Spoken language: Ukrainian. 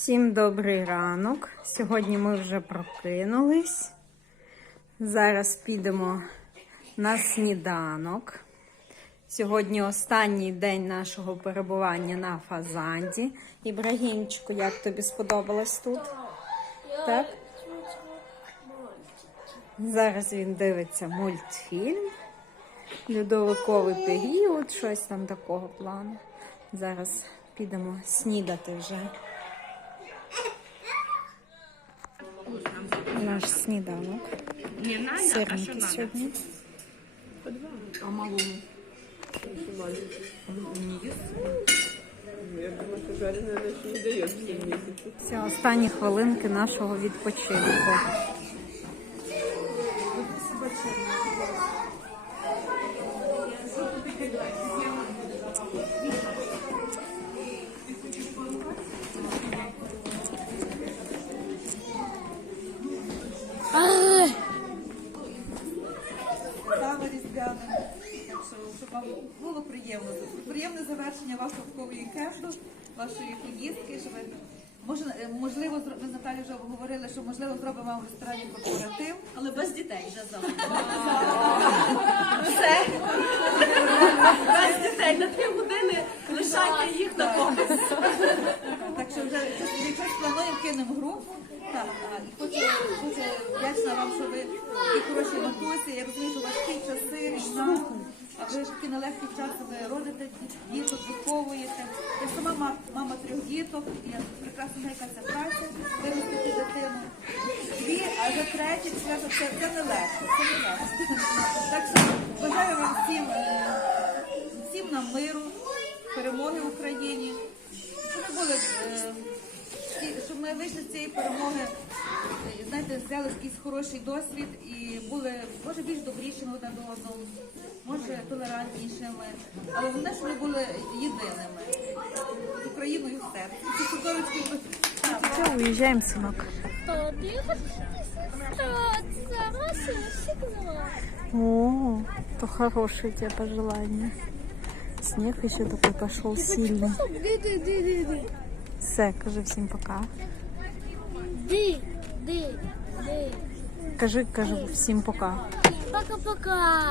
Всім добрий ранок. Сьогодні ми вже прокинулись. Зараз підемо на сніданок. Сьогодні останній день нашого перебування на фазанді. Ібрагімчику, як тобі сподобалось тут? Так? Зараз він дивиться мультфільм. Льодовиковий період, щось там такого плану. Зараз підемо снідати вже. Наш сніданок. Сирники сьогодні. А малому? Я думаю, что жареная она еще не дает 7 месяцев. Це останні хвилинки нашого відпочинку. Саме різдвяним. Так що, щоб вам було приємно. Приємне завершення вашого такого вікенду, вашої поїздки. Щоб ви, можливо, ви з Наталі вже обговорили, що можливо зробимо вам в ресторані корпоратив. Але без дітей вже завтра. Все. Без дітей на дві години лишайте їх на когось. Так що вже вже плануємо, кинемо групу. Так, і хочу, дуже вдячна вам, що ви матусі. Я розумію, що важкі часи, війна. А ви ж такі нелегкі часи, ви родите діток, виховуєте. Я сама ма- мама трьох діток, я прекрасно знаю, яка це праця, виростити дитину. Дві, а за третє, це, це не легко, це не легко. Так що бажаю вам всім, е, всім нам миру, перемоги в Україні. Щоб були, е, щоб ми вийшли з цієї перемоги, знаєте, взяли якийсь хороший досвід і були, може, більш добрішими одне до одного, може, толерантнішими, але головне, щоб ми були єдиними. З Україною в серці. Ці цукорочки Все, уїжджаємо, синок. Что ты хочешь остаться? Машина всегда. О, то хорошее у тебя пожелание. Снег еще такой пошел сильный. Ды, ды, ды, ды, ды. Все, кажи всім пока. Ды, ды, ды. Кажи, кажи всім пока. Пока-пока.